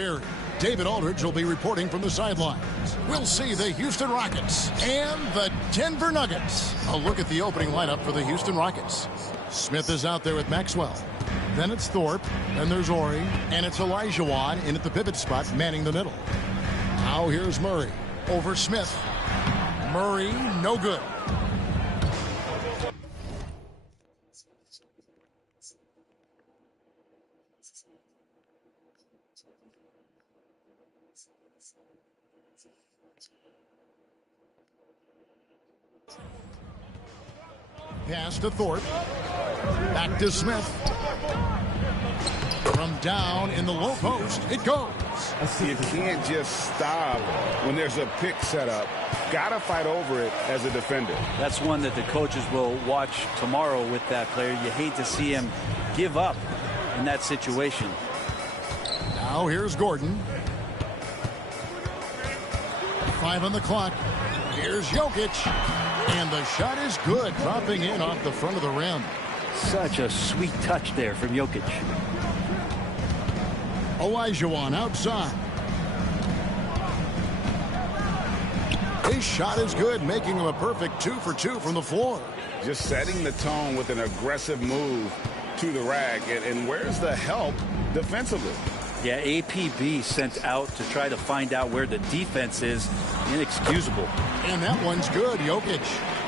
Berry. David Aldridge will be reporting from the sidelines. We'll see the Houston Rockets and the Denver Nuggets. A look at the opening lineup for the Houston Rockets. Smith is out there with Maxwell. Then it's Thorpe. Then there's Ori. And it's Olajuwon in at the pivot spot, manning the middle. Now here's Murray over Smith. Murray, no good. Pass to Thorpe. Back to Smith. From down in the low post, it goes. You can't just stop when there's a pick set up. Gotta fight over it as a defender. That's one that the coaches will watch tomorrow with that player. You hate to see him give up in that situation. Now here's Gordon. 5 on the clock. Here's Jokic. And the shot is good, dropping in off the front of the rim. Such a sweet touch there from Jokic. Olajuwon outside. His shot is good, making him a perfect 2 for 2 from the floor. Just setting the tone with an aggressive move to the rack. And where's the help defensively? Yeah, APB sent out to try to find out where the defense is. Inexcusable. And that one's good, Jokic.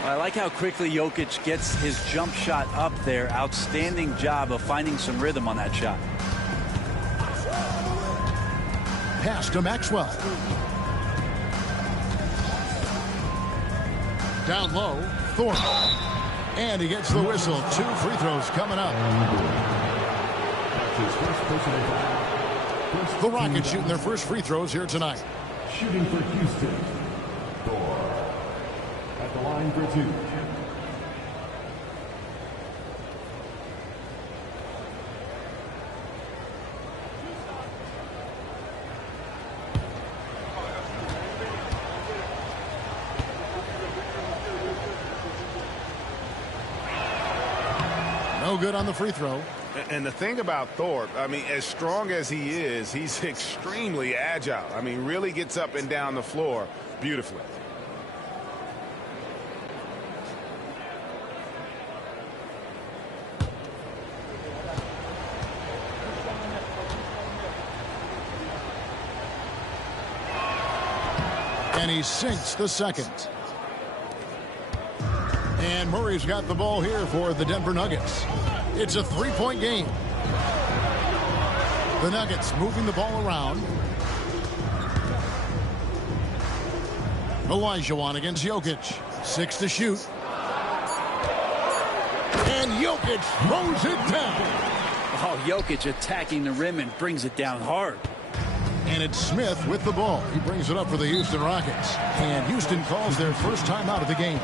I like how quickly Jokic gets his jump shot up there. Outstanding job of finding some rhythm on that shot. Pass to Maxwell. Down low, Thorpe. And he gets the whistle. 2 free throws coming up. The Rockets shooting their first free throws here tonight. Shooting for Houston. Thorpe. At the line for 2. No good on the free throw. And the thing about Thorpe, I mean, as strong as he is, he's extremely agile. I mean, really gets up and down the floor beautifully. And he sinks the second. And Murray's got the ball here for the Denver Nuggets. It's a 3-point game. The Nuggets moving the ball around. Olajuwon against Jokic. 6 to shoot. And Jokic throws it down. Oh, Jokic attacking the rim and brings it down hard. And it's Smith with the ball. He brings it up for the Houston Rockets. And Houston calls their first timeout of the game.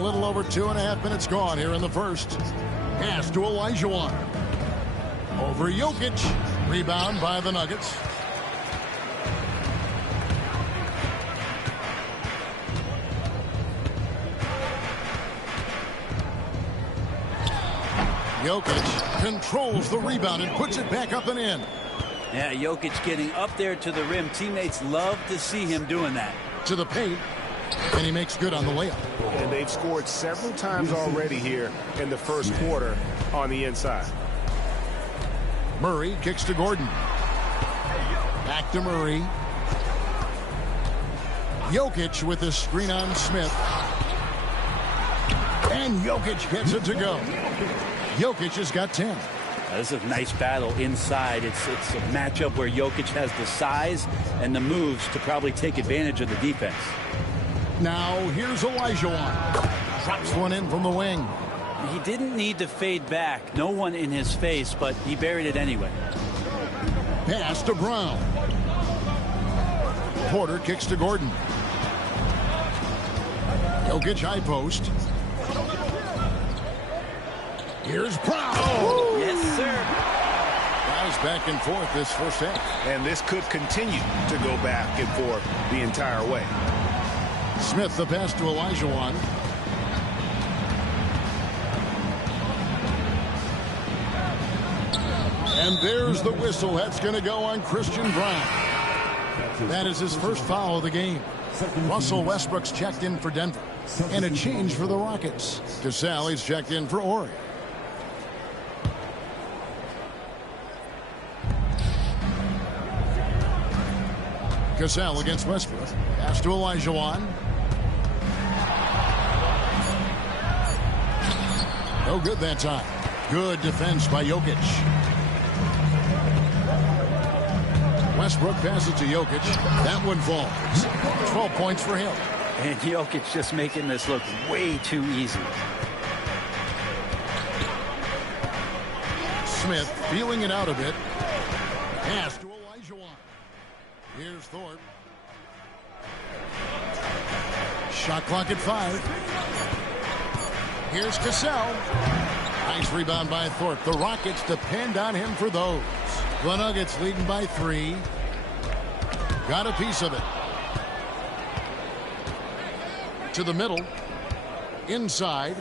little over 2.5 minutes gone here in the first. Pass to Olajuwon. Over Jokic. Rebound by the Nuggets. Jokic controls the rebound and puts it back up and in. Yeah, Jokic getting up there to the rim. Teammates love to see him doing that. To the paint, and he makes good on the layup. And they've scored several times already here in the first quarter on the inside. Murray kicks to Gordon. Back to Murray. Jokic with the screen on Smith. And Jokic gets it to go. Jokic has got 10. This is a nice battle inside. It's a matchup where Jokic has the size and the moves to probably take advantage of the defense. Now here's Olajuwon. Drops one in from the wing. He didn't need to fade back. No one in his face, but he buried it anyway. Pass to Brown. Porter kicks to Gordon. Jokic high post. Here's Brown. Oh, yes, sir. Guys back and forth this first half. And this could continue to go back and forth the entire way. Smith the pass to Olajuwon. And there's the whistle. That's going to go on Christian Brown. That is his first foul of the game. Russell Westbrook's checked in for Denver. And a change for the Rockets. Cassell's checked in for Oregon. Cassell against Westbrook. Pass to Olajuwon. No good that time. Good defense by Jokic. Westbrook passes to Jokic. That one falls. 12 points for him. And Jokic just making this look way too easy. Smith feeling it out a bit. Pass to Olajuwon. Here's Thorpe. Shot clock at 5. Here's Cassell. Nice rebound by Thorpe. The Rockets depend on him for those. The Nuggets leading by 3. Got a piece of it. To the middle. Inside.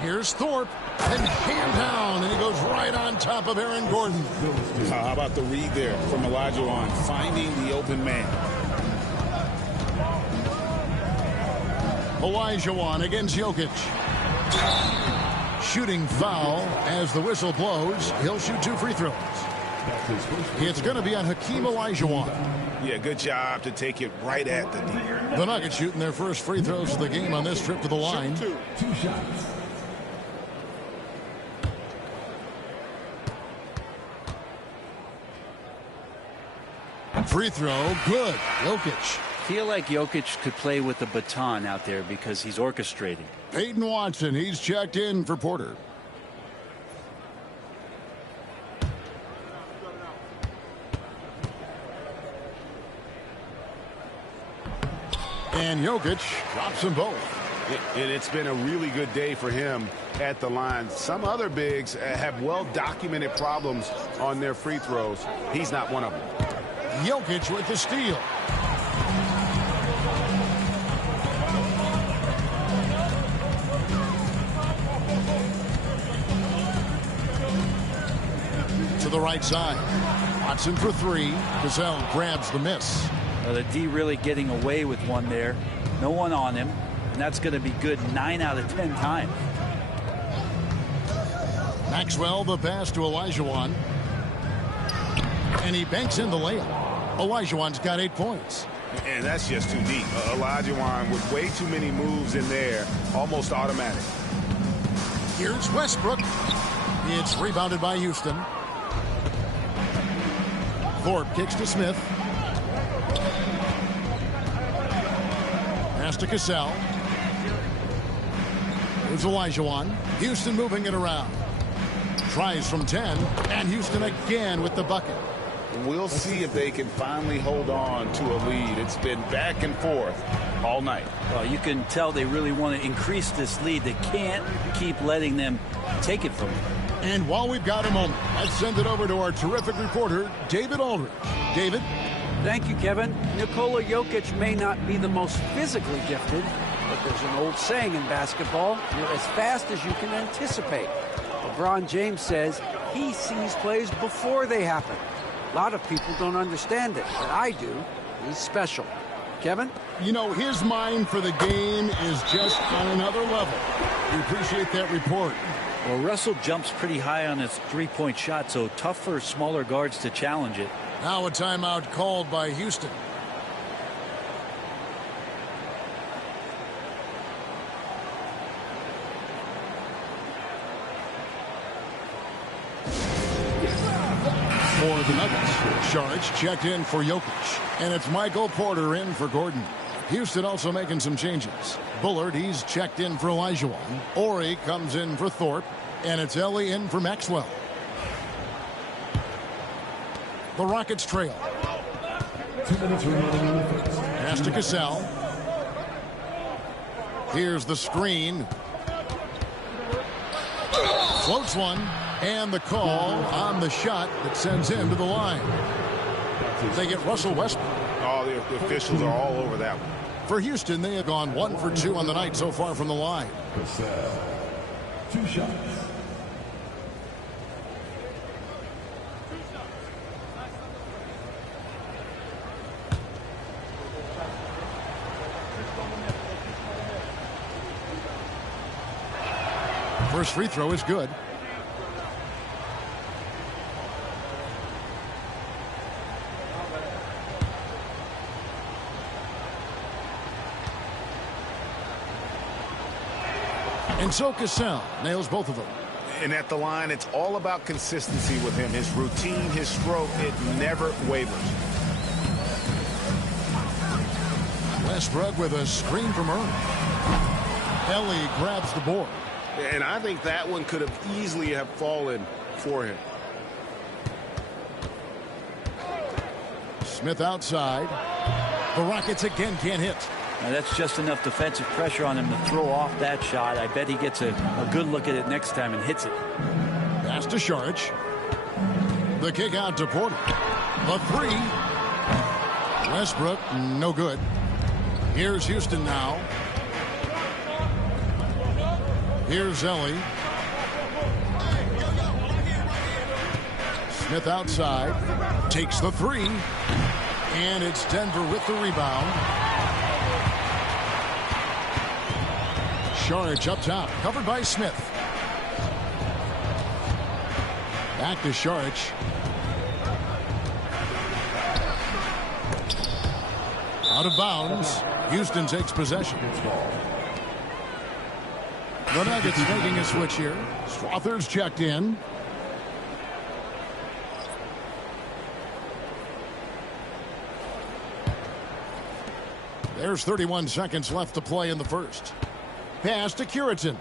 Here's Thorpe. And hand down. And he goes right on top of Aaron Gordon. How about the read there from Olajuwon, finding the open man. Olajuwon against Jokic. Shooting foul as the whistle blows. He'll shoot 2 free throws. It's going to be on Hakeem Olajuwon. Yeah, good job to take it right at the D. The Nuggets shooting their first free throws of the game on this trip to the line. 2 shots. Free throw, good. Jokic. Feel like Jokic could play with the baton out there because he's orchestrating. Peyton Watson, he's checked in for Porter. And Jokic drops them both. It's been a really good day for him at the line. Some other bigs have well-documented problems on their free throws. He's not one of them. Jokic with the steal. To the right side. Watson for 3. Cassell grabs the miss. Well, the D really getting away with one there. No one on him. And that's going to be good 9 out of 10 times. Maxwell the pass to Olajuwon. And he banks in the layup. Olajuwon's got 8 points. And that's just too deep. Olajuwon with way too many moves in there. Almost automatic. Here's Westbrook. It's rebounded by Houston. Thorpe kicks to Smith. Pass to Cassell. Here's Olajuwon. Houston moving it around. Tries from 10. And Houston again with the bucket. We'll see if they can finally hold on to a lead. It's been back and forth all night. Well, you can tell they really want to increase this lead. They can't keep letting them take it from them. And while we've got a moment, let's send it over to our terrific reporter, David Aldridge. David? Thank you, Kevin. Nikola Jokic may not be the most physically gifted, but there's an old saying in basketball, you're as fast as you can anticipate. LeBron James says he sees plays before they happen. A lot of people don't understand it, but I do. He's special. Kevin? You know, his mind for the game is just on another level. We appreciate that report. Well, Russell jumps pretty high on his three-point shot, so tough for smaller guards to challenge it. Now a timeout called by Houston. For the Nuggets, Saric checked in for Jokic, and it's Michael Porter in for Gordon. Houston also making some changes. Bullard, he's checked in for Olajuwon. Ori comes in for Thorpe, and it's Ellie in for Maxwell. The Rockets trail. 2 minutes remaining. Pass to Cassell. Here's the screen. Floats one. And the call on the shot that sends him to the line. They get Russell Westbrook. Oh, the officials are all over that one. For Houston, they have gone 1 for 2 on the night so far from the line. 2 shots. First free throw is good. And so Cassell nails both of them. And at the line, it's all about consistency with him. His routine, his stroke, it never wavers. Westbrook with a screen from Earl. Ellie grabs the board. And I think that one could have easily have fallen for him. Smith outside. The Rockets again can't hit. Now that's just enough defensive pressure on him to throw off that shot. I bet he gets a good look at it next time and hits it. Pass to Saric. The kick out to Porter. The three. Westbrook, no good. Here's Houston now. Here's Ellie. Smith outside. Takes the three. And it's Denver with the rebound. Saric up top, covered by Smith. Back to Saric. Out of bounds. Houston takes possession. The Nuggets making a switch here. Strother's checked in. There's 31 seconds left to play in the first. Pass to Curitin.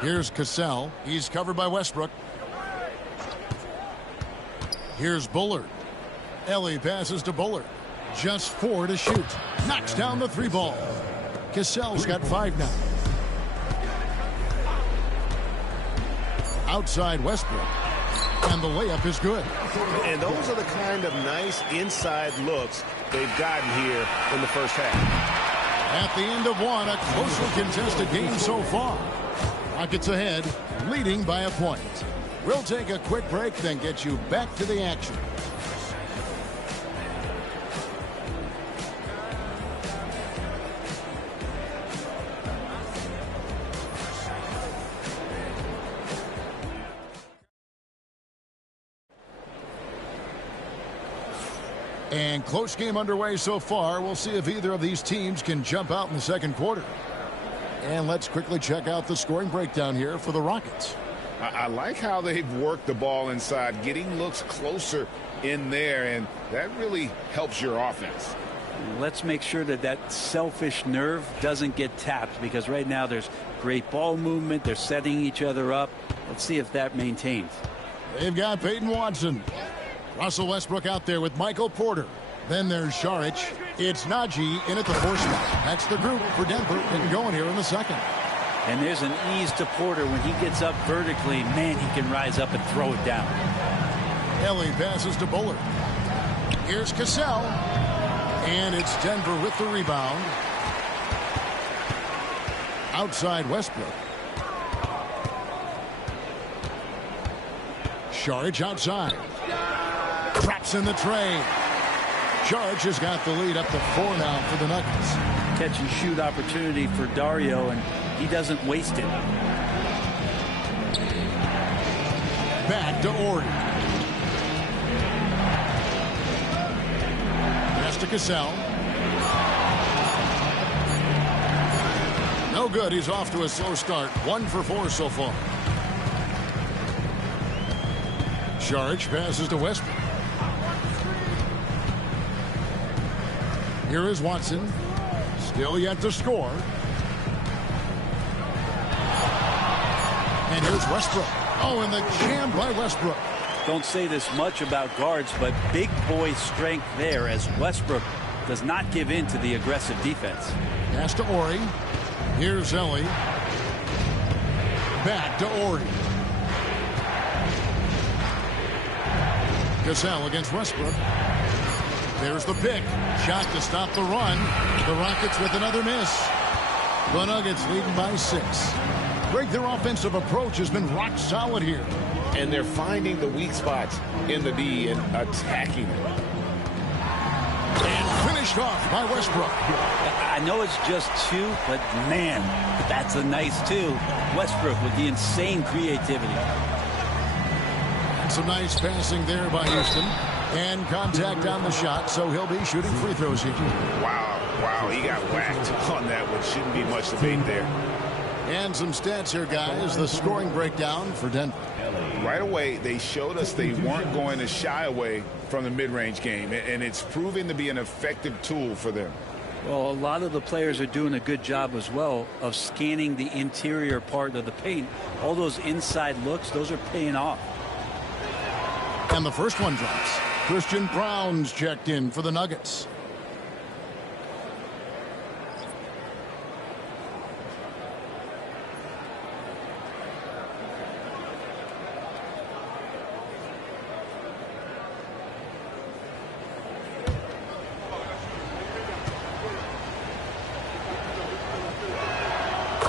Here's Cassell. He's covered by Westbrook. Here's Bullard. Ellie passes to Bullard. Just 4 to shoot. Knocks down the 3 ball. Cassell's got 5 now. Outside Westbrook. And the layup is good. And those are the kind of nice inside looks they've gotten here in the first half. At the end of one, a closely contested game so far. Rockets ahead, leading by a point. We'll take a quick break, then get you back to the action. And close game underway so far. We'll see if either of these teams can jump out in the second quarter. And let's quickly check out the scoring breakdown here for the Rockets. I like how they've worked the ball inside, getting looks closer in there, and that really helps your offense. Let's make sure that that selfish nerve doesn't get tapped, because right now there's great ball movement. They're setting each other up. Let's see if that maintains. They've got Peyton Watson. Russell Westbrook out there with Michael Porter. Then there's Saric. It's Nagy in at the 4 spot. That's the group for Denver getting going here in the second. And there's an ease to Porter when he gets up vertically. Man, he can rise up and throw it down. Ellie passes to Bullard. Here's Cassell. And it's Denver with the rebound. Outside Westbrook. Saric outside. Traps in the tray. Saric has got the lead up to 4 now for the Nuggets. Catch and shoot opportunity for Dario, and he doesn't waste it. Back to Ori. Pass to Cassell. No good. He's off to a slow start. 1 for 4 so far. Saric passes to Westbrook. Here is Watson. Still yet to score. And here's Westbrook. Oh, and the jam by Westbrook. Don't say this much about guards, but big boy strength there as Westbrook does not give in to the aggressive defense. Pass to Ori. Here's Ellie. Back to Ori. Cassell against Westbrook. There's the pick. Shot to stop the run. The Rockets with another miss. The Nuggets leading by 6. Greg, their offensive approach has been rock solid here. And they're finding the weak spots in the D and attacking it. And finished off by Westbrook. I know it's just 2, but man, that's a nice 2. Westbrook with the insane creativity. And some nice passing there by Houston. And contact on the shot, so he'll be shooting free throws here. Wow, he got whacked on that one. Shouldn't be much debate there. And some stats here, guys. The scoring breakdown for Denver. Right away, they showed us they weren't going to shy away from the mid-range game, and it's proving to be an effective tool for them. Well, a lot of the players are doing a good job as well of scanning the interior part of the paint. All those inside looks, those are paying off. And the first one drops. Christian Brown's checked in for the Nuggets.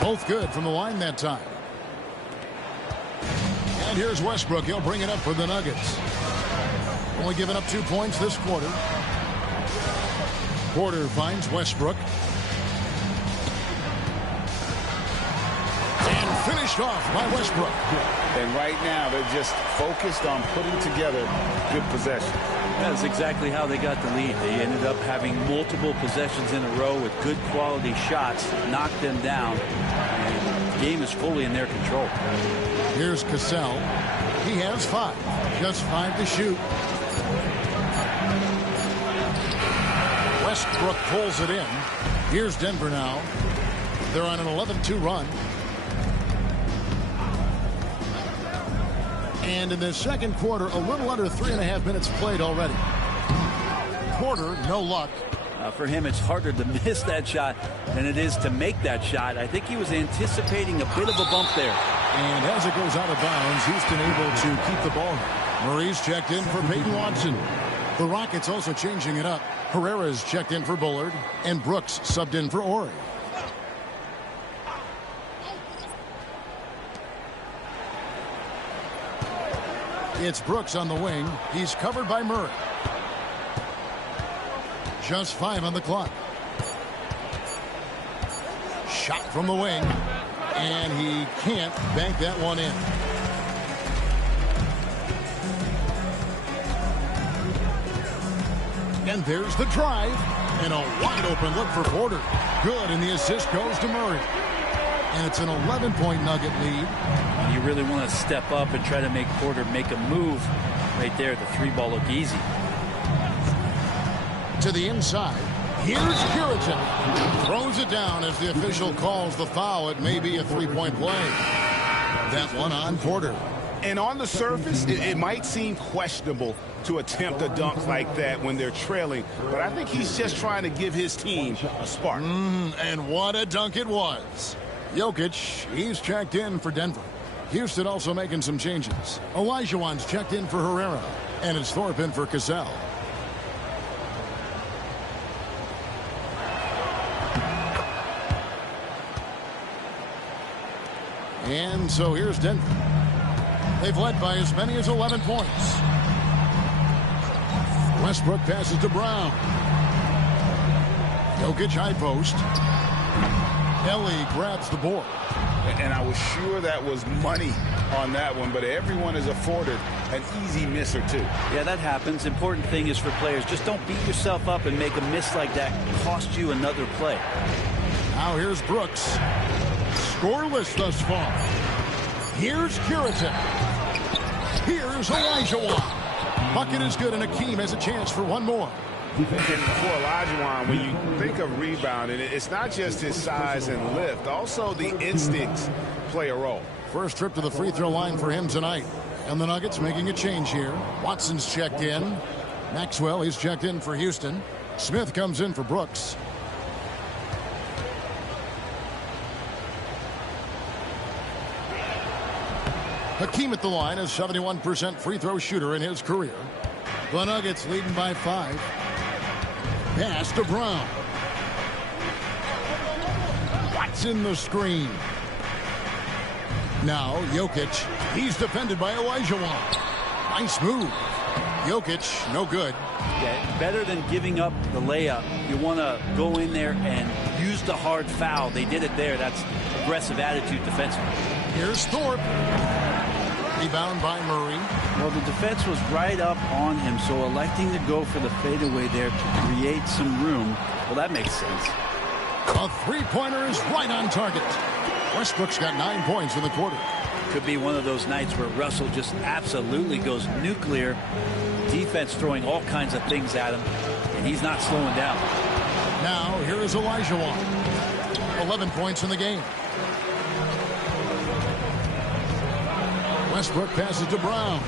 Both good from the line that time. And here's Westbrook. He'll bring it up for the Nuggets. Only giving up 2 points this quarter. Porter finds Westbrook. And finished off by Westbrook. And right now, they're just focused on putting together good possession. That's exactly how they got the lead. They ended up having multiple possessions in a row with good quality shots, knocked them down, and the game is fully in their control. Here's Cassell. He has 5. Just 5 to shoot. Westbrook pulls it in. Here's Denver now. They're on an 11-2 run. And in the second quarter, a little under 3.5 minutes played already. Porter, no luck. For him, it's harder to miss that shot than it is to make that shot. I think he was anticipating a bit of a bump there. And as it goes out of bounds, Houston able to keep the ball. Murray's checked in for Peyton Watson. The Rockets also changing it up. Herrera's checked in for Bullard, and Brooks subbed in for Ori. It's Brooks on the wing. He's covered by Murray. Just 5 on the clock. Shot from the wing, and he can't bank that one in. And there's the drive, and a wide open look for Porter. Good, and the assist goes to Murray. And it's an 11-point Nugget lead. You really want to step up and try to make Porter make a move. Right there, the 3-ball looked easy. To the inside. Here's Kiritan. Throws it down as the official calls the foul. It may be a 3-point play. That one on Porter. And on the surface, it might seem questionable to attempt a dunk like that when they're trailing, but I think he's just trying to give his team a spark. And what a dunk it was. Jokic, he's checked in for Denver. Houston also making some changes. Olajuwon's checked in for Herrera, and it's Thorpe in for Cassell. And so here's Denver. They've led by as many as 11 points. Westbrook passes to Brown. Jokic high post. Ellie grabs the board. And I was sure that was money on that one, but everyone is afforded an easy miss or two. Yeah, that happens. Important thing is for players, just don't beat yourself up and make a miss like that cost you another play. Now here's Brooks. Scoreless thus far. Here's Curitin. Here's Olajuwon. Bucket is good, and Akeem has a chance for one more. And for Olajuwon, when you think of rebounding, it's not just his size and lift. Also, the instincts play a role. First trip to the free throw line for him tonight. And the Nuggets making a change here. Watson's checked in. Maxwell, he's checked in for Houston. Smith comes in for Brooks. Hakeem at the line, a 71% free throw shooter in his career. The Nuggets leading by 5. Pass to Brown. Watson the screen. Now Jokic. He's defended by Olajuwon. Nice move. Jokic, no good. Yeah, better than giving up the layup. You want to go in there and use the hard foul. They did it there. That's aggressive attitude defensively. Here's Thorpe. Rebound by Murray. Well, the defense was right up on him, so electing to go for the fadeaway there to create some room, well, that makes sense. A three-pointer is right on target. Westbrook's got 9 points in the quarter. Could be one of those nights where Russell just absolutely goes nuclear. Defense throwing all kinds of things at him, and he's not slowing down. Now, here is Olajuwon. 11 points in the game. Westbrook passes to Brown.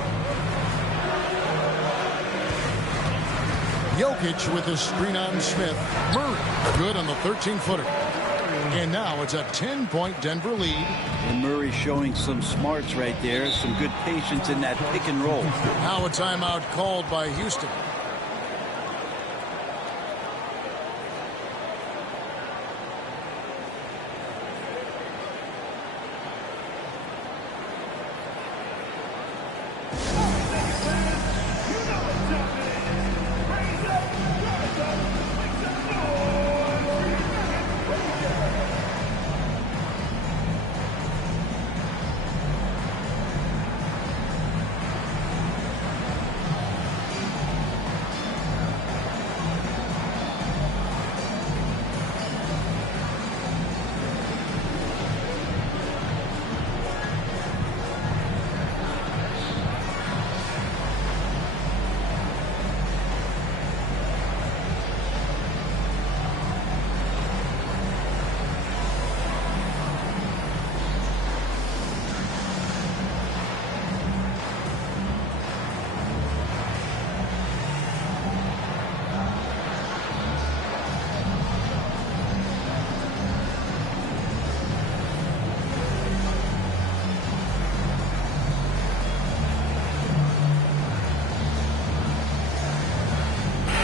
Jokic with a screen on Smith. Murray, good on the 13-footer. And now it's a 10-point Denver lead. And Murray showing some smarts right there, some good patience in that pick and roll. Now a timeout called by Houston.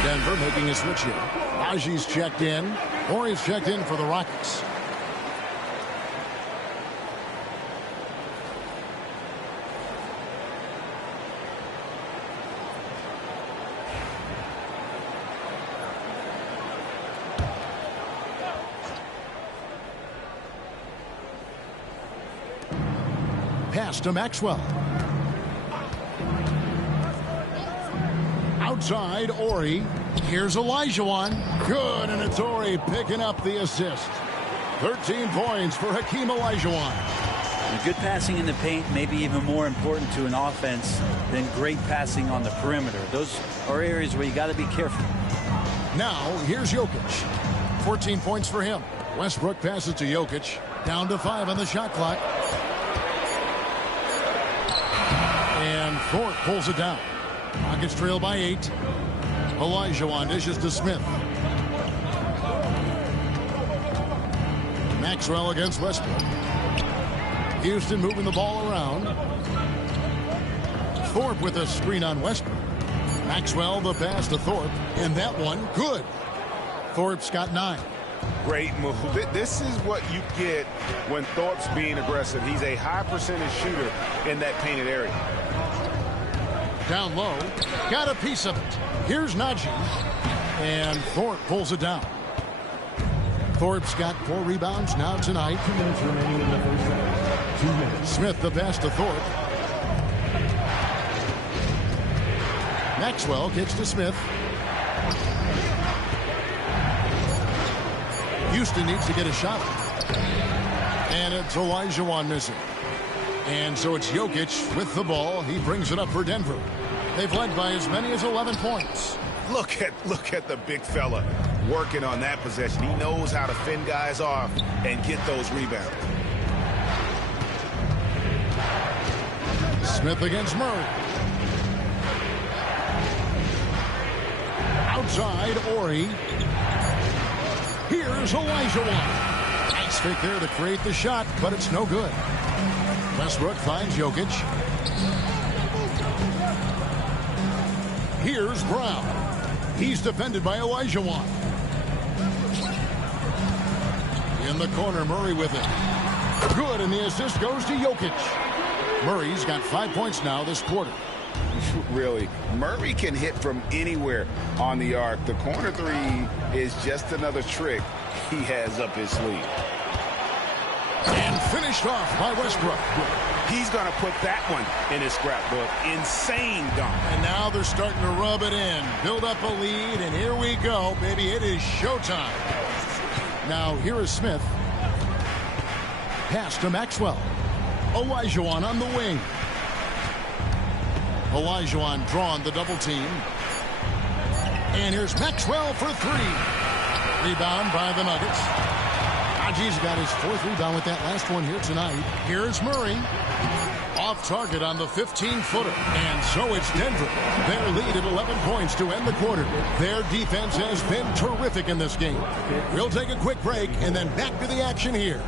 Denver making a switch here. Raji's checked in, or he's checked in for the Rockets. Pass to Maxwell. Outside, Ori. Here's Olajuwon. Good, and it's Ori picking up the assist. 13 points for Hakeem Olajuwon. And good passing in the paint may be even more important to an offense than great passing on the perimeter. Those are areas where you got to be careful. Now, here's Jokic. 14 points for him. Westbrook passes to Jokic. Down to 5 on the shot clock. And Thorpe pulls it down. Rockets trail by 8. Olajuwon dishes to Smith. Maxwell against Westbrook. Houston moving the ball around. Thorpe with a screen on Westbrook. Maxwell the pass to Thorpe. And that one, good. Thorpe's got 9. Great move. This is what you get when Thorpe's being aggressive. He's a high percentage shooter in that painted area. Down low. Got a piece of it. Here's Najee. And Thorpe pulls it down. Thorpe's got 4 rebounds now tonight. 2 minutes remaining in the first set. 2 minutes. Smith the pass to Thorpe. Maxwell kicks to Smith. Houston needs to get a shot. And it's Olajuwon missing. And so it's Jokic with the ball. He brings it up for Denver. They've led by as many as 11 points. Look at the big fella working on that possession. He knows how to fend guys off and get those rebounds. Smith against Murray. Outside, Ori. Here's Olajuwon. Nice fake there to create the shot, but it's no good. Westbrook finds Jokic. Here's Brown. He's defended by Olajuwon. In the corner, Murray with it. Good, and the assist goes to Jokic. Murray's got 5 points now this quarter. Really, Murray can hit from anywhere on the arc. The corner 3 is just another trick he has up his sleeve. And finished off by Westbrook. He's going to put that one in his scrapbook. Insane dunk. And now they're starting to rub it in. Build up a lead, and here we go, baby. It is showtime. Now, here is Smith. Pass to Maxwell. Olajuwon on the wing. Olajuwon drawn the double team. And here's Maxwell for 3. Rebound by the Nuggets. Najee's got his 4th rebound with that last one here tonight. Here's Murray. Off target on the 15-footer. And so it's Denver. Their lead at 11 points to end the quarter. Their defense has been terrific in this game. We'll take a quick break and then back to the action here.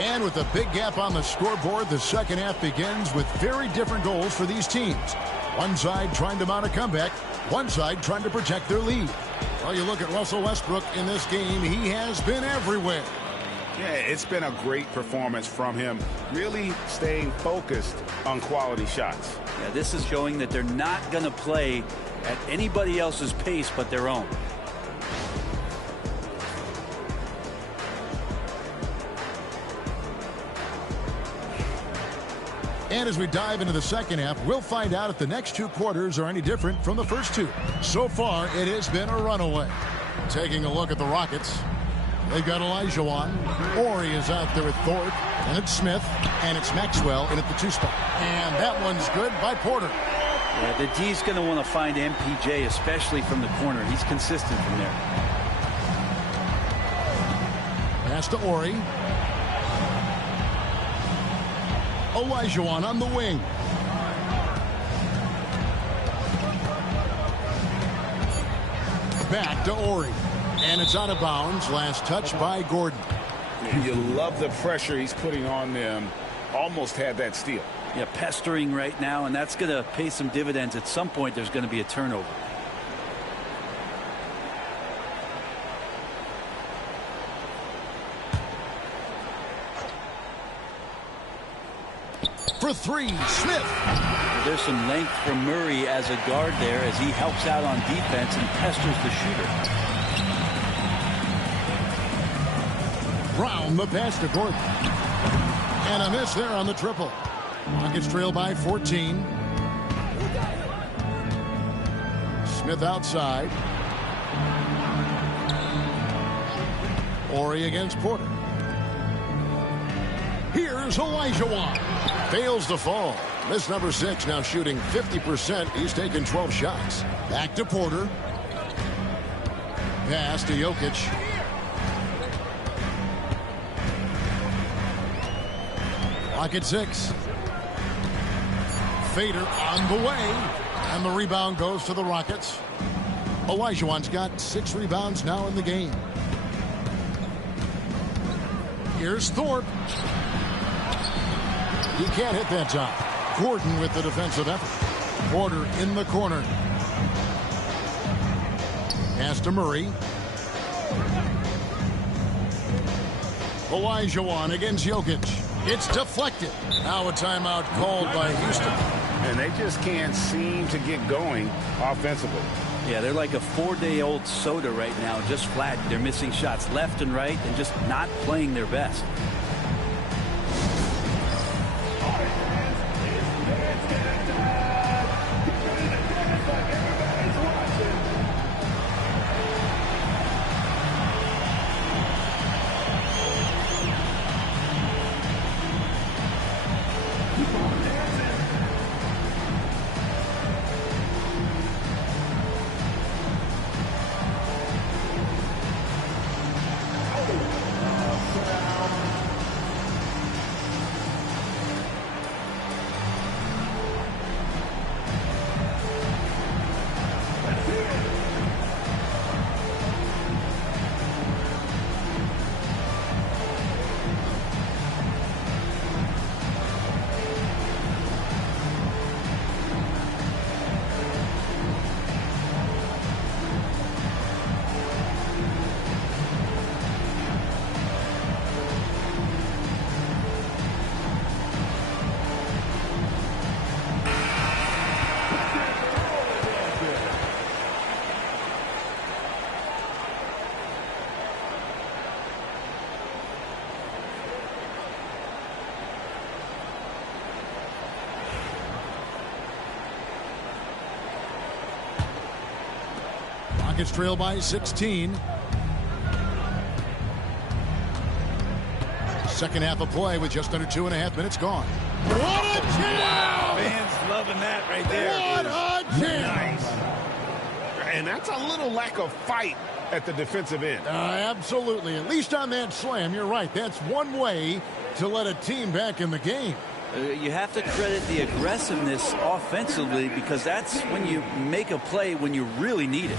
And with a big gap on the scoreboard, the second half begins with very different goals for these teams. One side trying to mount a comeback, one side trying to protect their lead. Well, you look at Russell Westbrook in this game, he has been everywhere. Yeah, it's been a great performance from him, really staying focused on quality shots. Yeah, this is showing that they're not going to play at anybody else's pace but their own. And as we dive into the second half, we'll find out if the next 2 quarters are any different from the first 2. So far, it has been a runaway. Taking a look at the Rockets, they've got Olajuwon. Ori is out there with Thorpe, and it's Smith, and it's Maxwell in at the 2 spot. And that one's good by Porter. Yeah, the D's going to want to find MPJ, especially from the corner. He's consistent from there. Pass to Ori. Olajuwon on the wing. Back to Ori. And it's out of bounds. Last touch by Gordon. You love the pressure he's putting on them. Almost had that steal. Yeah, pestering right now, and that's going to pay some dividends. At some point, there's going to be a turnover. For 3, Smith. There's There's some length for Murray as a guard there as he helps out on defense and pesters the shooter. Brown the pass to Gordon. And a miss there on the triple. Rockets trail by 14. Smith outside. Ori against Porter. Here's Olajuwon. Fails to fall. Miss number 6 now shooting 50%. He's taken 12 shots. Back to Porter. Pass to Jokic. Rocket 6. Fader on the way. And the rebound goes to the Rockets. Olajuwon's got 6 rebounds now in the game. Here's Thorpe. He can't hit that time. Gordon with the defensive effort. Porter in the corner. Pass to Murray. Olajuwon against Jokic. It's deflected. Now a timeout called by Houston. And they just can't seem to get going offensively. Yeah, they're like a 4-day-old soda right now, just flat. They're missing shots left and right and just not playing their best. Rockets trail by 16. Second half of play with just under 2.5 minutes gone. What a jam! Fans loving that right there. What a jam! Nice. And that's a little lack of fight at the defensive end. Absolutely. At least on that slam, you're right. That's one way to let a team back in the game. You have to credit the aggressiveness offensively because that's when you make a play when you really need it.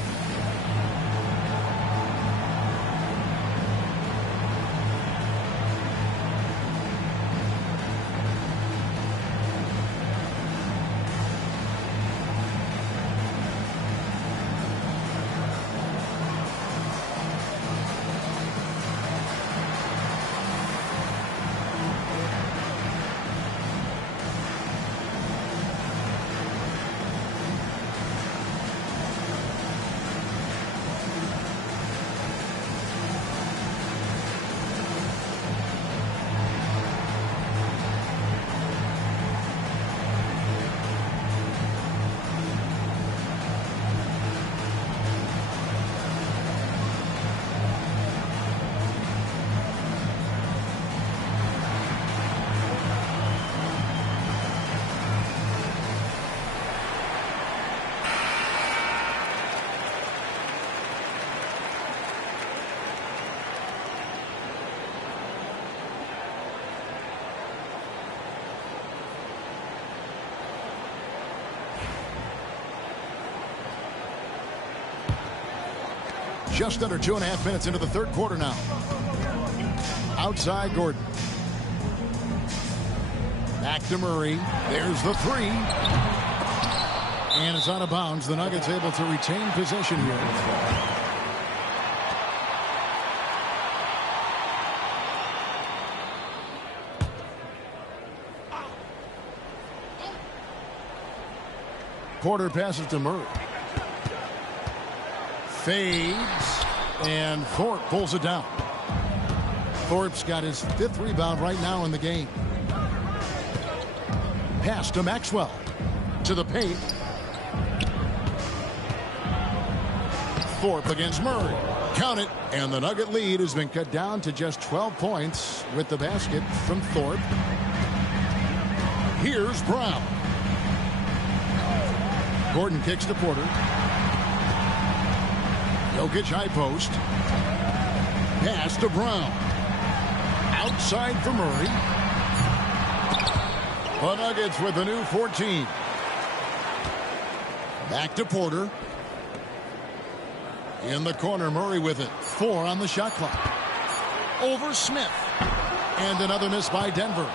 Just under 2.5 minutes into the third quarter now. Outside Gordon. Back to Murray. There's the 3. And it's out of bounds. The Nuggets able to retain possession here. Porter passes to Murray. Fades. And Thorpe pulls it down. Thorpe's got his 5th rebound right now in the game. Pass to Maxwell. To the paint. Thorpe against Murray. Count it. And the Nugget lead has been cut down to just 12 points with the basket from Thorpe. Here's Brown. Gordon kicks to Porter. Jokic high post. Pass to Brown. Outside for Murray. The Nuggets with a new 14. Back to Porter. In the corner, Murray with it. 4 on the shot clock. Over Smith. And another miss by Denver.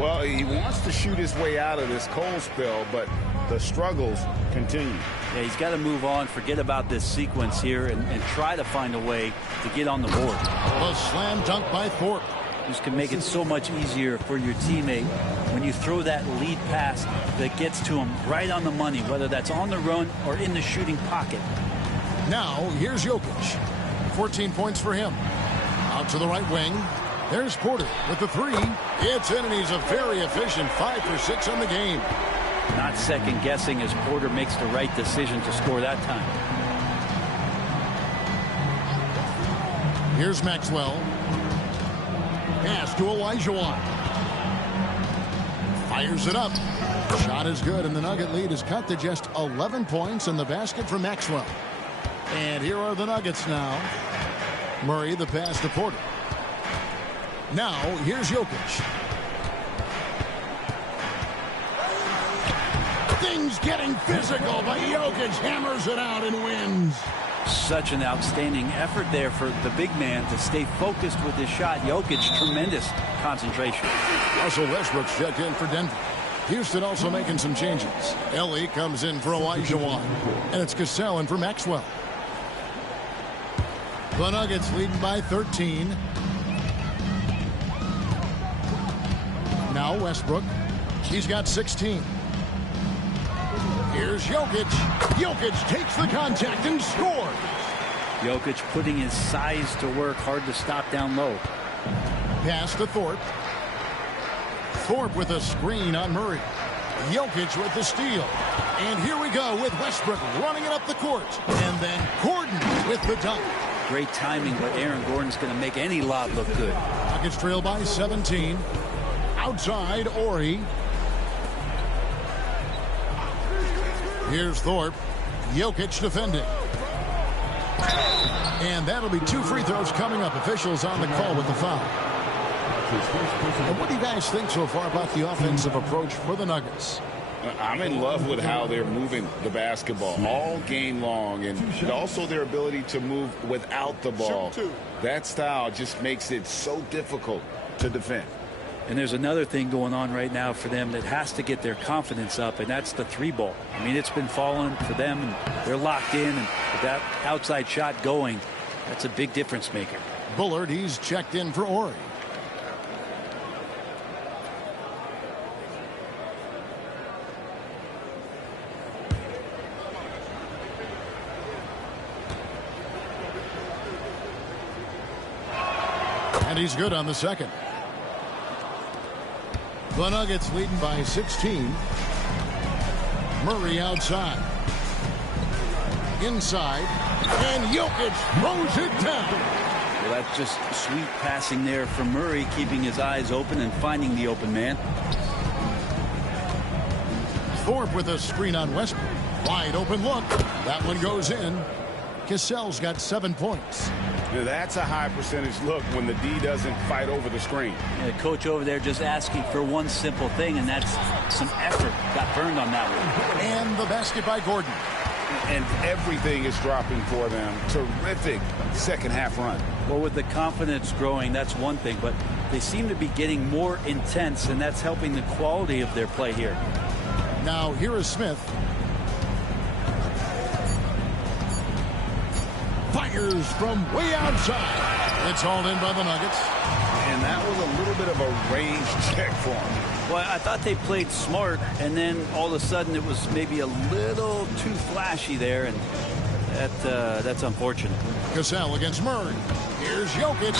Well, he wants to shoot his way out of this cold spell, but the struggles continue. Yeah, he's got to move on, forget about this sequence here, and try to find a way to get on the board. A slam dunk by Thorpe. This can make it so much easier for your teammate when you throw that lead pass that gets to him right on the money, whether that's on the run or in the shooting pocket. Now, here's Jokic. 14 points for him. Out to the right wing. There's Porter with the 3. It's in, and he's a very efficient 5 for 6 on the game. Not second guessing as Porter makes the right decision to score that time. Here's Maxwell. Pass to Olajuwon. Fires it up. Shot is good, and the Nugget lead is cut to just 11 points in the basket for Maxwell. And here are the Nuggets now. Murray, the pass to Porter. Now, here's Jokic. Things getting physical, but Jokic hammers it out and wins. Such an outstanding effort there for the big man to stay focused with his shot. Jokic, tremendous concentration. Russell Westbrook's checked in for Denver. Houston also making some changes. Ellie comes in for Olajuwon, and it's Cassell in for Maxwell. The Nuggets leading by 13. Now Westbrook. He's got 16. Here's Jokic. Jokic takes the contact and scores. Jokic putting his size to work. Hard to stop down low. Pass to Thorpe. Thorpe with a screen on Murray. Jokic with the steal. And here we go with Westbrook running it up the court. And then Gordon with the dunk. Great timing, but Aaron Gordon's going to make any lob look good. Nuggets trail by 17. Outside, Ori. Here's Thorpe. Jokic defending. And that'll be 2 free throws coming up. Officials on the call with the foul. And what do you guys think so far about the offensive approach for the Nuggets? I'm in love with how they're moving the basketball all game long, and also their ability to move without the ball. That style just makes it so difficult to defend. And there's another thing going on right now for them that has to get their confidence up, and that's the 3-ball. I mean, it's been falling for them, and they're locked in, and with that outside shot going, that's a big difference maker. Bullard, he's checked in for Ori. And he's good on the second. The Nuggets leading by 16. Murray outside. Inside. And Jokic throws it down. Well, that's just sweet passing there from Murray, keeping his eyes open and finding the open man. Thorpe with a screen on Westbrook. Wide open look. That one goes in. Cassell's got 7 points. Now that's a high percentage look when the D doesn't fight over the screen. Yeah, the coach over there just asking for one simple thing, and that's some effort. Got burned on that one. And the basket by Gordon. And everything is dropping for them. Terrific second half run. Well, with the confidence growing, that's one thing, but they seem to be getting more intense, and that's helping the quality of their play here. Now here is Smith. Fires from way outside. It's hauled in by the Nuggets. And that was a little bit of a range check for him. Well, I thought they played smart, and then all of a sudden it was maybe a little too flashy there, and that's unfortunate. Cassell against Murray. Here's Jokic.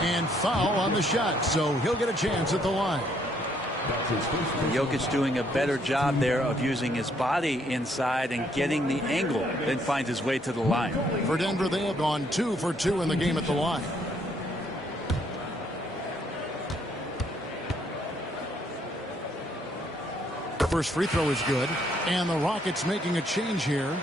And foul on the shot, so he'll get a chance at the line. Jokic doing a better job there of using his body inside and getting the angle, then finds his way to the line. For Denver, they have gone 2 for 2 in the game at the line. First free throw is good, and the Rockets making a change here.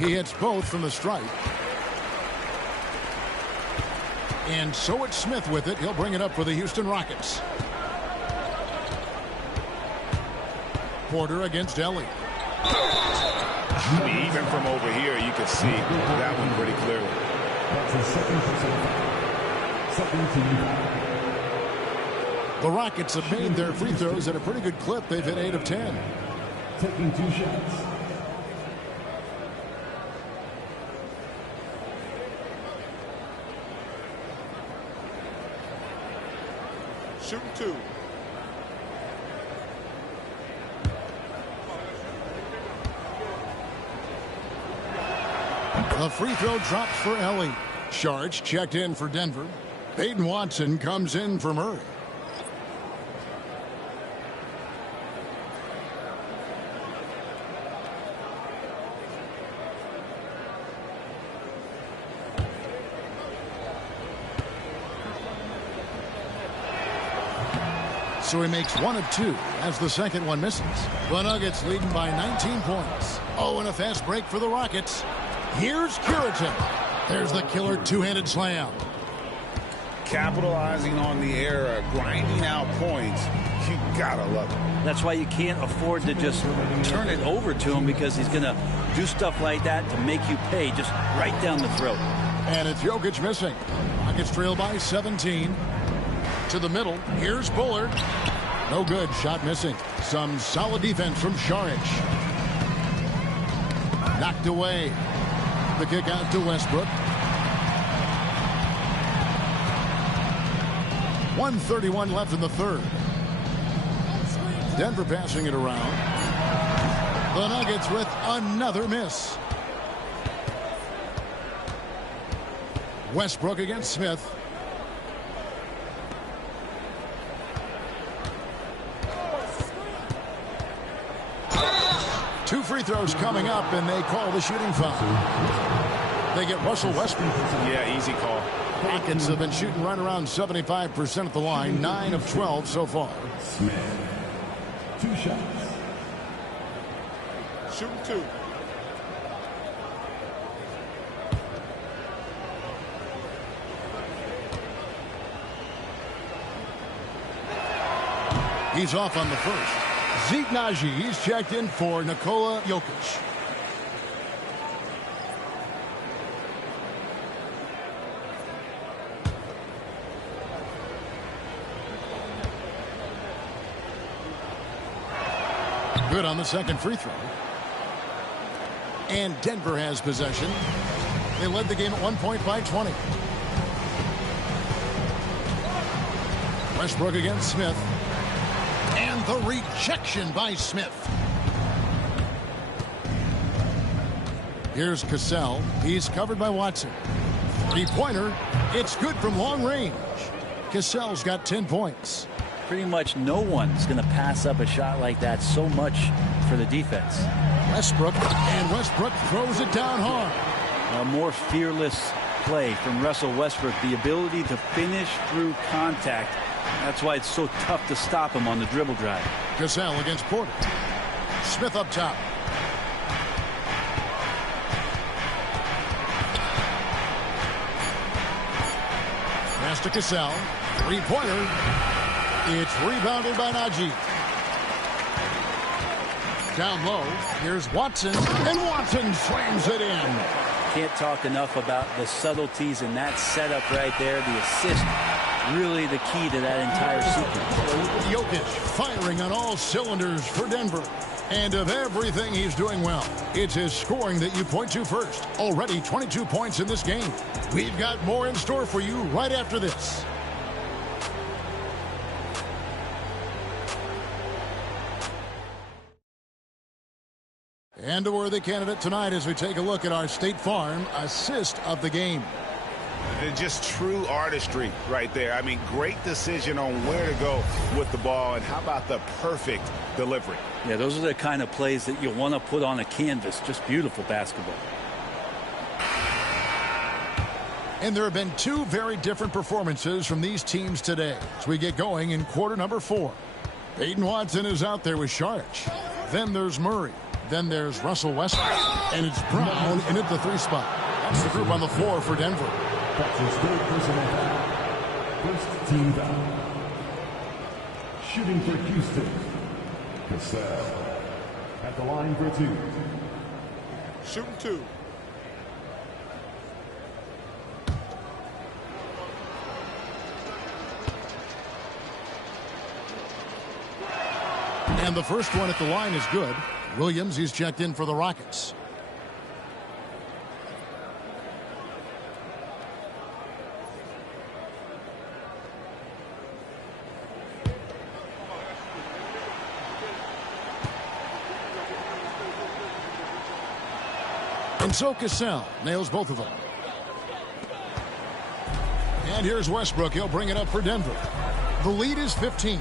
He hits both from the stripe. And so it's Smith with it. He'll bring it up for the Houston Rockets. Porter against Ellie. Even from over here, you can see that one pretty clearly. That's a second team. The Rockets have made their free throws at a pretty good clip. They've hit 8 of 10. Taking 2 shots. Shooting 2. The free throw drops for Ellie. Sharge checked in for Denver. Peyton Watson comes in for Murray. So he makes 1 of 2 as the second one misses. The Nuggets leading by 19 points. Oh, and a fast break for the Rockets. Here's Curitin. There's the killer two-handed slam. Capitalizing on the error, grinding out points. You gotta love it. That's why you can't afford to just turn it over to him, because he's going to do stuff like that to make you pay just right down the throat. And it's Jokic missing. Rockets trail by 17. To the middle. Here's Bullard. No good. Shot missing. Some solid defense from Saric. Knocked away. The kick out to Westbrook. 1:31 left in the third. Denver passing it around. The Nuggets with another miss. Westbrook against Smith. Two free throws coming up, and they call the shooting foul. They get Russell Westbrook. Yeah, easy call. Rockets have been shooting right around 75% at the line, 9 of 12 so far. Smith. 2 shots. Shooting 2. He's off on the first. S.V.G. He's checked in for Nikola Jokic. Good on the second free throw. And Denver has possession. They led the game at 1 point by 20. Westbrook against Smith. And the rejection by Smith. Here's Cassell. He's covered by Watson. Three-pointer. It's good from long range. Cassell's got 10 points. Pretty much no one's going to pass up a shot like that so much for the defense. Westbrook. And Westbrook throws it down hard. A more fearless play from Russell Westbrook. The ability to finish through contact. That's why it's so tough to stop him on the dribble drive. Cassell against Porter. Smith up top. Pass to Cassell. Three-pointer. It's rebounded by Najee. Down low. Here's Watson. And Watson slams it in. Can't talk enough about the subtleties in that setup right there. The assist really the key to that entire sequence. Jokic firing on all cylinders for Denver. And of everything he's doing well, it's his scoring that you point to first. Already 22 points in this game. We've got more in store for you right after this. And a worthy candidate tonight as we take a look at our State Farm assist of the game. Just true artistry right there. I mean, great decision on where to go with the ball, and how about the perfect delivery? Yeah, those are the kind of plays that you want to put on a canvas. Just beautiful basketball. And there have been two very different performances from these teams today as we get going in quarter number 4. Peyton Watson is out there with Saric. Then there's Murray. Then there's Russell Westbrook. And it's Brown in at the 3 spot. That's the group on the floor for Denver. That's his third personal foul. First team foul. Shooting for Houston, Cassell at the line for 2. Shooting 2. And the first one at the line is good. Williams, he's checked in for the Rockets. And so Cassell nails both of them. And here's Westbrook. He'll bring it up for Denver. The lead is 15.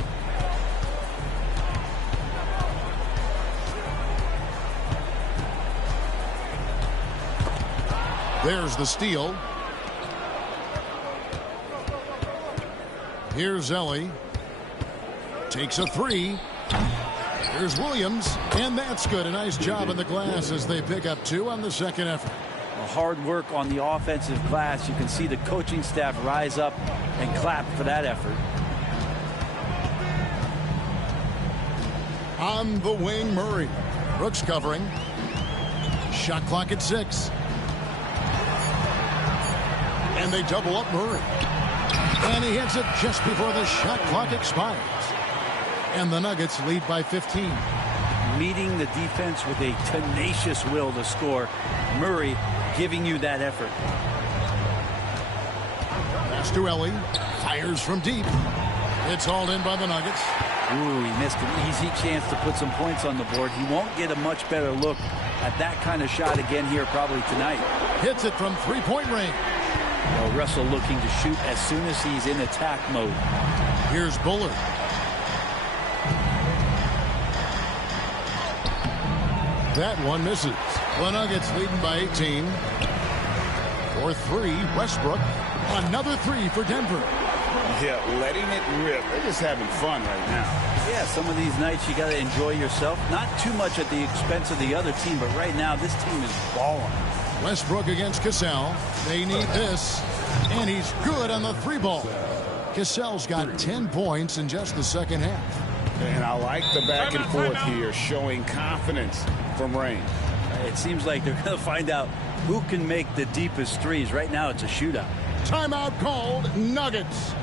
There's the steal. Here's Ellie. Takes a 3. Here's Williams, and that's good. A nice job in the glass as they pick up 2 on the second effort. Hard work on the offensive glass. You can see the coaching staff rise up and clap for that effort. On the wing, Murray. Brooks covering. Shot clock at 6. And they double up Murray. And he hits it just before the shot clock expires. And the Nuggets lead by 15. Meeting the defense with a tenacious will to score. Murray giving you that effort. Pass to Ellie. Fires from deep. It's hauled in by the Nuggets. Ooh, he missed an easy chance to put some points on the board. He won't get a much better look at that kind of shot again here probably tonight. Hits it from 3-point range. Well, Russell looking to shoot as soon as he's in attack mode. Here's Bullard. That one misses. The Nuggets leading by 18. For 3, Westbrook. Another 3 for Denver. Yeah, letting it rip. They're just having fun right now. Yeah, some of these nights you got to enjoy yourself. Not too much at the expense of the other team, but right now this team is balling. Westbrook against Cassell. They need this. And he's good on the 3-ball. Cassell's got 10 points in just the second half. And I like the back and forth here, showing confidence from Rain. It seems like they're going to find out who can make the deepest threes. Right now it's a shootout. Timeout called. Nuggets.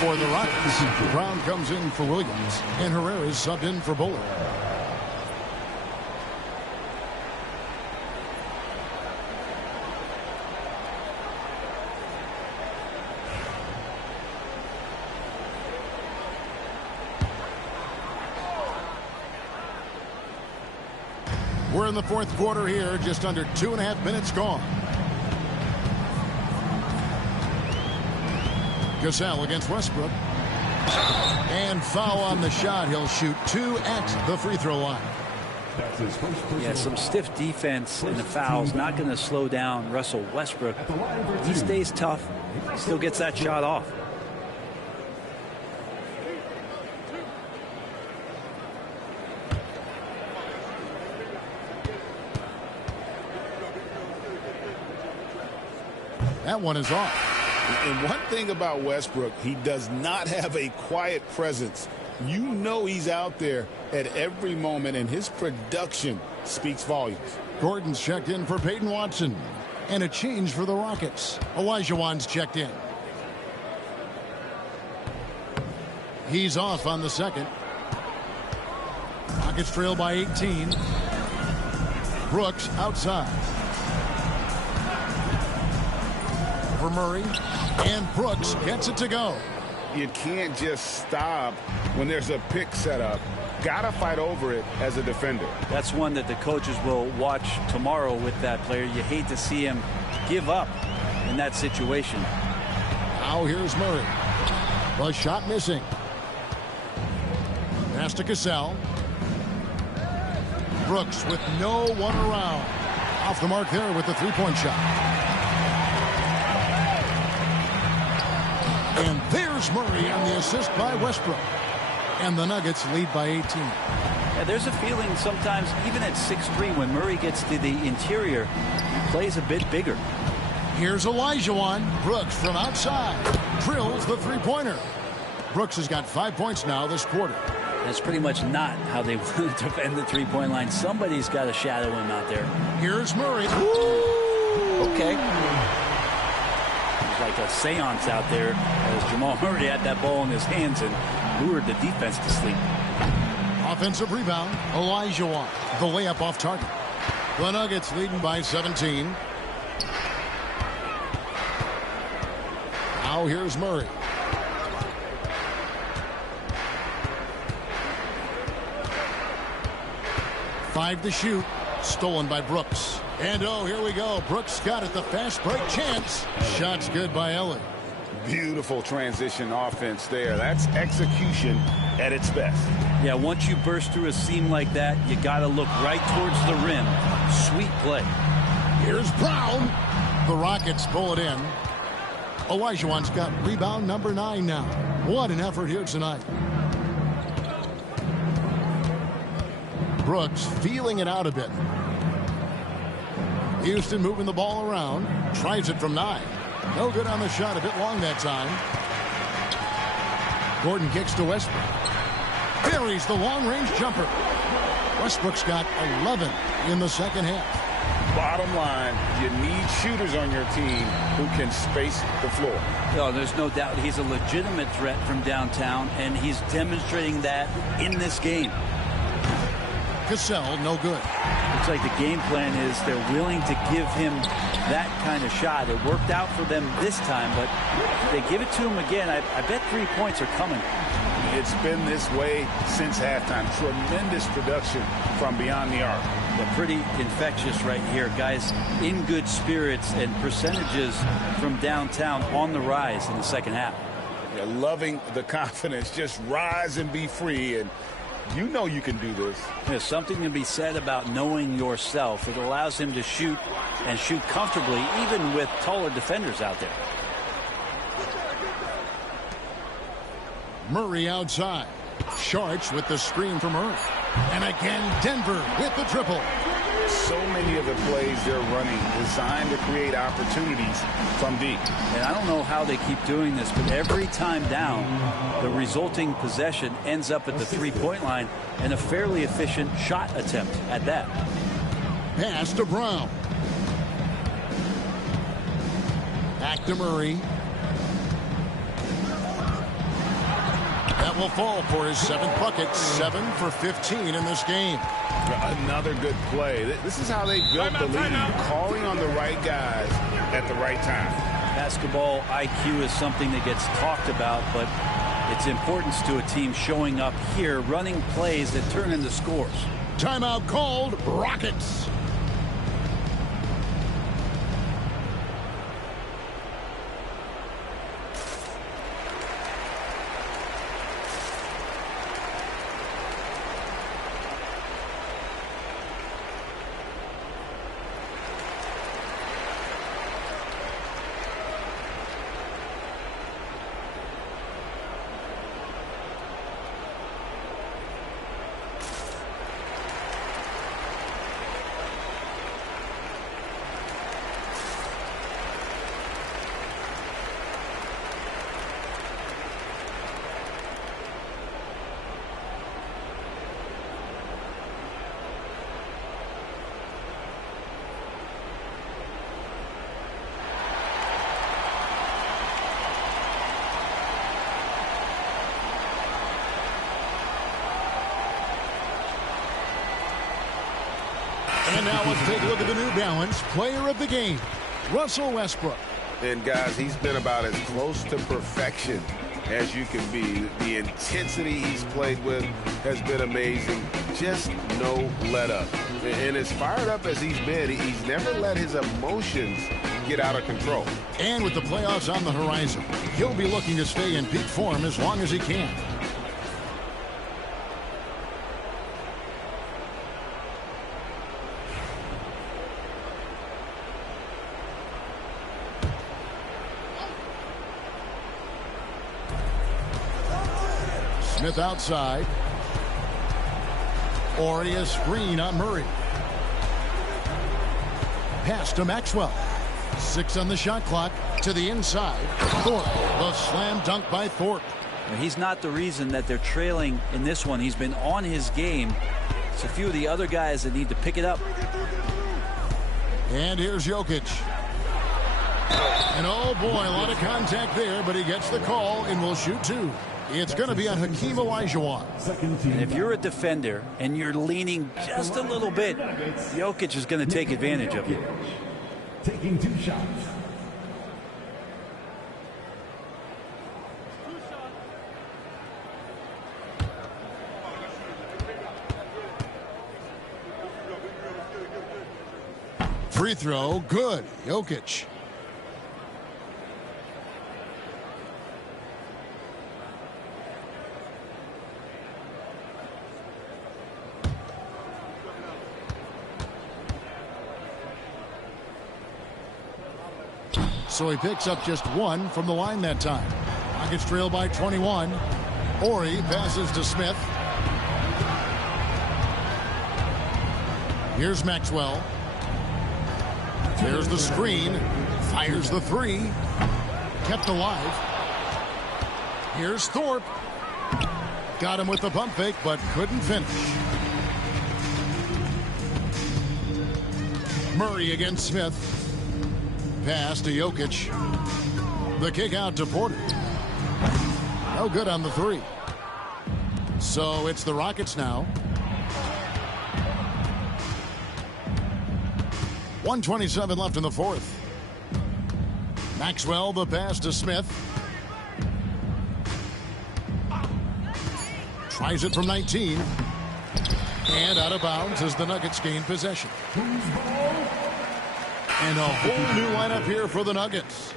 For the Rockets, Brown comes in for Williams, and Herrera's subbed in for Bullard. We're in the fourth quarter here, just under 2.5 minutes gone. Gasol against Westbrook. And foul on the shot. He'll shoot 2 at the free throw line. Yeah, some stiff defense and the foul's not going to slow down Russell Westbrook. He stays tough, still gets that shot off. That one is off. And one thing about Westbrook, he does not have a quiet presence. You know he's out there at every moment, and his production speaks volumes. Gordon's checked in for Peyton Watson. And a change for the Rockets. Olajuwon's checked in. He's off on the second. Rockets trail by 18. Brooks outside. For Murray. And Brooks gets it to go. You can't just stop when there's a pick set up. Gotta fight over it as a defender. That's one that the coaches will watch tomorrow with that player. You hate to see him give up in that situation. Now here's Murray. The shot missing. Pass to Gasol. Brooks with no one around. Off the mark there with the three-point shot. And there's Murray on the assist by Westbrook. And the Nuggets lead by 18. Yeah, there's a feeling sometimes, even at 6'3", when Murray gets to the interior, he plays a bit bigger. Here's Olajuwon. Brooks from outside. Drills the three-pointer. Brooks has got 5 points now this quarter. That's pretty much not how they want to defend the three-point line. Somebody's got to shadow him out there. Here's Murray. Ooh, okay. Like a seance out there as Jamal Murray had that ball in his hands and lured the defense to sleep. Offensive rebound. Olajuwon. The layup off target. The Nuggets leading by 17. Now here's Murray. Five to shoot. Stolen by Brooks. And oh, here we go. Brooks got it. The fast break chance. Shot's good by Ellie. Beautiful transition offense there. That's execution at its best. Yeah, once you burst through a seam like that, you got to look right towards the rim. Sweet play. Here's Brown. The Rockets pull it in. Olajuwon's got rebound number 9 now. What an effort here tonight. Brooks feeling it out a bit. Houston moving the ball around. Tries it from 9. No good on the shot. A bit long that time. Gordon kicks to Westbrook. Buries the long-range jumper. Westbrook's got 11 in the second half. Bottom line, you need shooters on your team who can space the floor. No, there's no doubt he's a legitimate threat from downtown, and he's demonstrating that in this game. Gasol, no good. Looks like the game plan is they're willing to give him that kind of shot. It worked out for them this time, but if they give it to him again, I bet 3 points are coming. It's been this way since halftime. Tremendous production from beyond the arc. Yeah, pretty infectious right here. Guys in good spirits and percentages from downtown on the rise in the second half. Yeah, loving the confidence. Just rise and be free, and you know you can do this. There's something to be said about knowing yourself. It allows him to shoot and shoot comfortably, even with taller defenders out there. Murray outside. Sharks with the screen from Murray. And again, Denver with the triple. So many of the plays they're running designed to create opportunities from deep. And I don't know how they keep doing this, but every time down, the resulting possession ends up at the three-point line and a fairly efficient shot attempt at that. Pass to Brown. Back to Murray. That will fall for his 7th bucket. 7 for 15 in this game. Another good play. This is how they built the lead. Calling on the right guys at the right time. Basketball IQ is something that gets talked about, but its importance to a team showing up here, running plays that turn into scores. Timeout called, Rockets. And now let's take a look at the New Balance Player of the Game, Russell Westbrook. And guys, he's been about as close to perfection as you can be. The intensity he's played with has been amazing. Just no let up. And as fired up as he's been, he's never let his emotions get out of control. And with the playoffs on the horizon, he'll be looking to stay in peak form as long as he can. Smith outside. Ori a screen on Murray. Pass to Maxwell. 6 on the shot clock. To the inside. Thorpe. The slam dunk by Thorpe. He's not the reason that they're trailing in this one. He's been on his game. It's a few of the other guys that need to pick it up. And here's Jokic. And oh boy, a lot of contact there, but he gets the call and will shoot 2. It's going to be on Hakeem Olajuwon. And if you're a defender and you're leaning just a little bit, Jokic is going to take advantage of you. Taking 2 shots. Free throw, good. Jokic. So he picks up just 1 from the line that time. Rockets trail by 21. Ori passes to Smith. Here's Maxwell. There's the screen. Fires the 3. Kept alive. Here's Thorpe. Got him with the pump fake, but couldn't finish. Murray against Smith. Pass to Jokic. The kick out to Porter. No good on the 3. So it's the Rockets now. 1:27 left in the 4th. Maxwell, the pass to Smith. Tries it from 19. And out of bounds as the Nuggets gain possession. And a whole new lineup here for the Nuggets.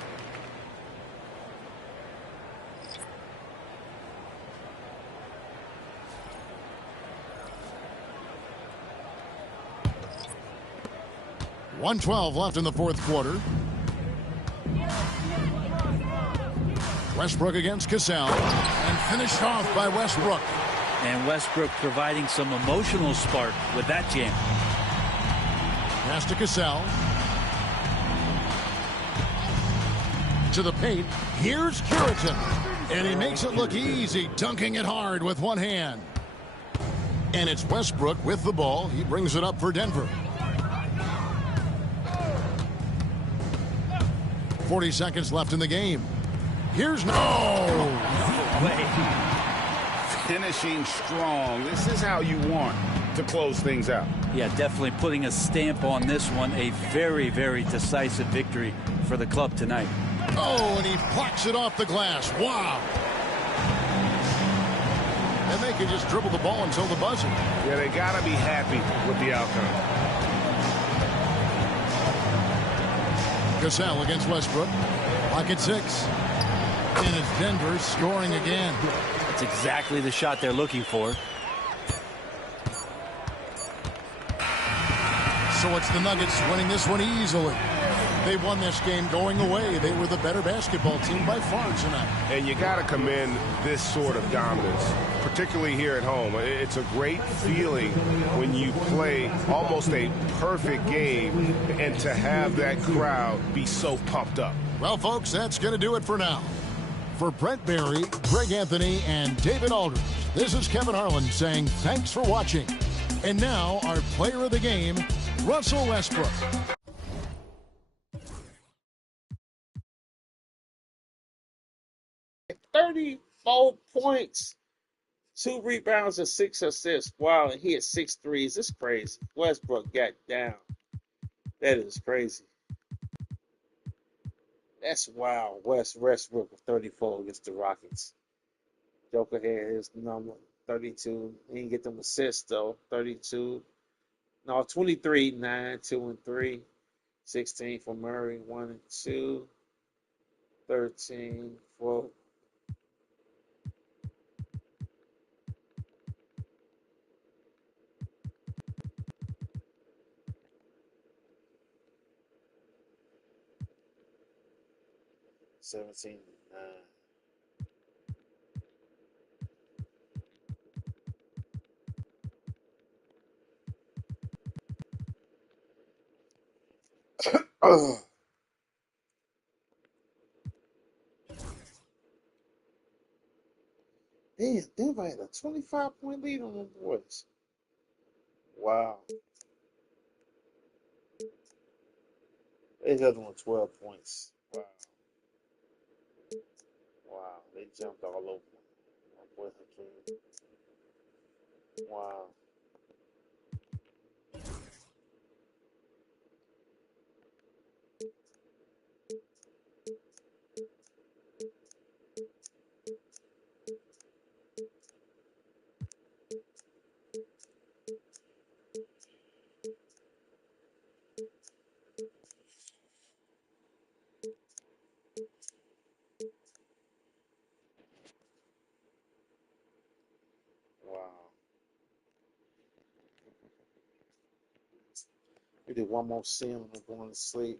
.112 left in the 4th quarter. Westbrook against Cassell. And finished off by Westbrook. And Westbrook providing some emotional spark with that jam. Pass to Cassell. To the paint. Here's Curitan. And he makes it look easy, dunking it hard with one hand. And it's Westbrook with the ball. He brings it up for Denver. 40 seconds left in the game. Here's Finishing strong. This is how you want to close things out. Yeah, definitely putting a stamp on this one. A very, very decisive victory for the club tonight. Oh, and he plucks it off the glass. Wow. And they can just dribble the ball until the buzzer. Yeah, they got to be happy with the outcome. Gasol against Westbrook. Lock at 6. And it's Denver scoring again. That's exactly the shot they're looking for. So it's the Nuggets winning this one easily. They won this game going away. They were the better basketball team by far tonight. And you got to commend this sort of dominance, particularly here at home. It's a great feeling when you play almost a perfect game and to have that crowd be so pumped up. Well, folks, that's going to do it for now. For Brent Barry, Greg Anthony, and David Aldridge, this is Kevin Harlan saying thanks for watching. And now, our player of the game, Russell Westbrook. 34 points, 2 rebounds, and 6 assists. Wow, and he had 6 threes. It's crazy. Westbrook got down. That is crazy. That's wild. Westbrook with 34 against the Rockets. Joker had his number 32. He didn't get them assists though. 32. No, 23, 9, 2, and 3. 16 for Murray, 1 and 2. 13 for 17 and 9. Oh, damn, Denver had a 25-point lead on them boys. Wow. They held them on 12 points. Wow. Wow. They jumped all over my boy Hakeem. Wow. Wow. We did one more sim and I'm going to sleep.